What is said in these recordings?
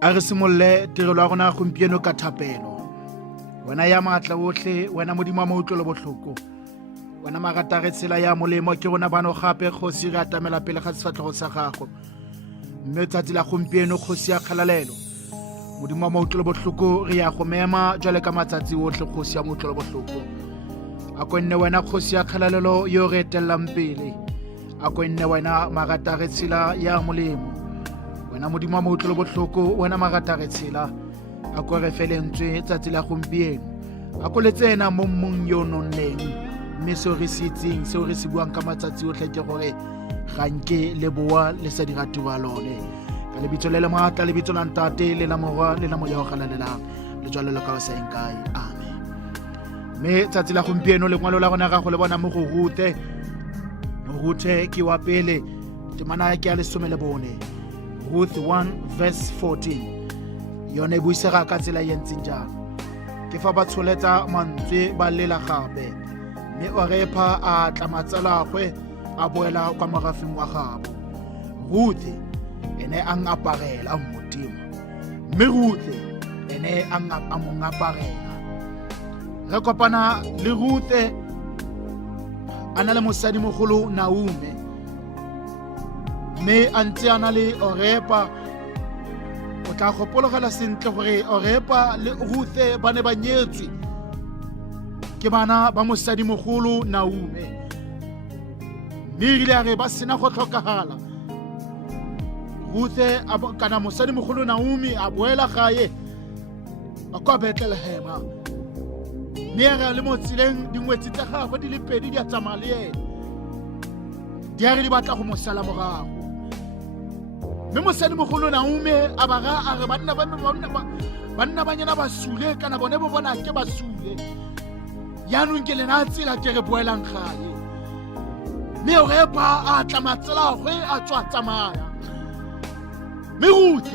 A re simolle tirelo ya rona gompieno ka thapelo. Wena ya maatla otlhe, wena modimo wa mautlwe le botlhoko, wena marata re tsela ya molemo ke rona bano gape kgosi re atamela pele ga sefatlhego sa gago. Mme tsatsi la gompieno kgosi ya kgalalelo, modimo wa mautlwe le botlhoko re ya go mema jwale ka matsatsi otlhe kgosi ya mautlwe le botlhoko. A ko nne wena kgosi ya kgalalelo yo re etellang pele, a ko nne wena marata re tsela ya molemo, wena modimo wa mautlwe le botlhoko, wena marata re tshela. A ko re felentswe tsatsi la gompieno, a ko le tsena mo mmung yo nonneng, mme seo re se itseng, seo re se buang ka matsatsi otlhe ke gore ga nke leboa le sa dira tiro ya lone. Ka lebitso le le maatla, lebitso la ntate le la morwa le la moya o galalelang, le jwalo le ka o sa eng kae, amen. Mme tsatsi la gompieno lengwalo la rona ga go le bona mo go Ruthe ke wa pele temana ke ya 14, Ruth 1 verse 14. Yone buisega ka tsela ye ntseng jalo. Ke fa ba tsholetsa mantswe ba lela gape, mme Orepa a tlamatsalagwe a boela kwa morafeng wa gabo. Ruth ene a ngaparela modimo, mme Ruth ene a mo ngaparela. Re kopana le Ruth a na le mosadi mogolo Naomi, mme a ntse a na le Orepa. O tla gopologela sentle gore Orepa le Ruth ba ne ba nyetswe ke bana ba mosadi mogolo Naomi, mme erile a re ba sena go tlhokagala. Ruth kana mosadi mogolo Naomi a boela gae a kwa Betlehema, mme a re le mo tseleng dingwetsi tsa gagwe di le pedi di a tsamaya le ene, di a re di batla go mo sala morago. Mme mosadi mogolo Naomi a ba ga a re banna banyana ba sule kana bone bo bona ke ba sule, yaanong ke lena tsela ke re boelang gae. Mme Orepa a tla matselagwe a tswa tsamaya, mme Ruth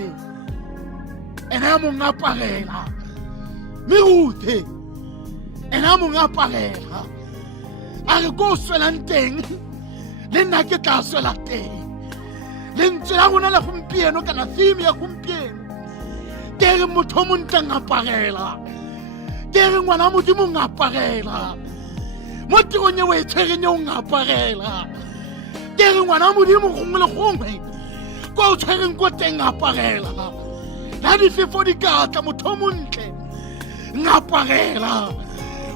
ene a mo ngaparela, mme Ruth ene a mo ngaparela a re ko o swelang teng le nna ke tla swela teng. Lentswe la rona la gompieno kana theme ya gompieno ke re motho o montle ngaparela, ke re ngwana wa modimo ngaparela, mo tirong ye o e tshwereng ye o ngaparela, ke re ngwana wa modimo gongwe le gongwe ko o tshwereng ko teng ngaparela. La difefo di ka tla motho o montle ngaparela,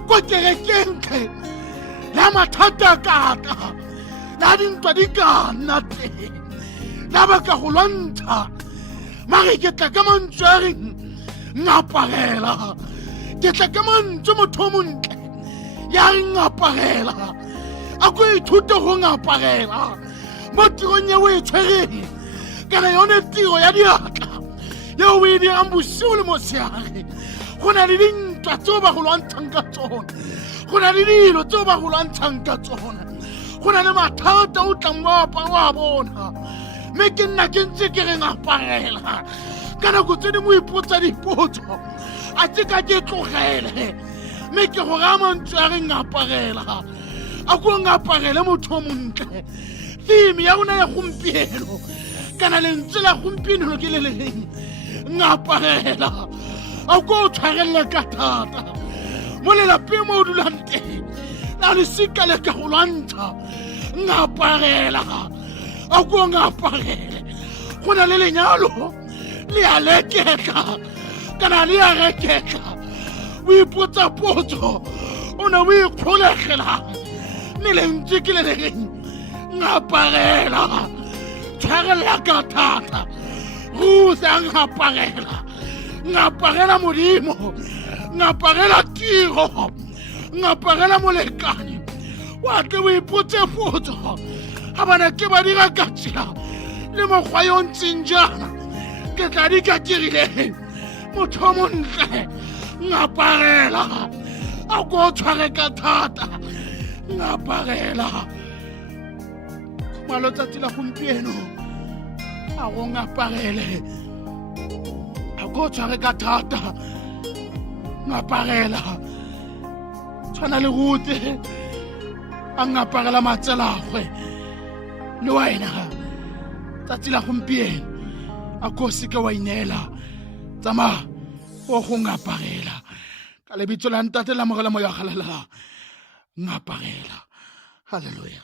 ko kerekeng la mathata ka tla, la dintwa di ka nna teng, la ba ka go lwantsha, mare ke tla ka mantswe a reng ngaparela, ke tla ka mantswe motho o montle ya re ngaparela. A ko ithute go ngaparela mo tirong ye o e tshwereng kana yone tiro ya diatla ye o e dirang bosigo le motshegare. Go na le dintwa tseo ba go lwantshang ka tsona, go na le dilo tseo ba go lwantshang ka tsona, go na le mathata o tlang wa bona, mme ke nna ke ntse ke re ngaparela. Ka nako tse dingwe o ipotsa dipotso, a tse ka ke tlogele, mme ke gore a mantswe a re ngaparela. A ko ngaparele motho o montle. Theme ya rona ya gompieno kana lentswe la gompieno ke le leng ngaparela. A ko o tshwarelle ka thata mo lelapeng mo o dulang teng, la lesika le ka go lwantsha ngaparela. A ko ngaparele. Go na le lenyalo le a leketla kana le a reketla, o ipotsa potso o ne o ikgolegela, mme lentswe ke le leng ngaparela. Tshwarela ka thata, Ruth a ngaparela modimo, ngaparela tiro, ngaparela molekane. Wa tle o ipotse potso, ga bana ke ba dira ka tsela le mokgwa yo ntseng jana, ke tla di ka dirileng. Motho o montle ngaparela. A ko tshware ka thata ngaparela. Malo tsatsi la gompieno a go ngaparele, a ko tshware ka thata ngaparela. Tshwana le Ruth a ngaparela matselagwe, le wena tsatsi la gompieno a ko se ka wa inela tsamaya o go ngaparela ka lebitso la ntate la mogala mo ya galela ngaparela haleluya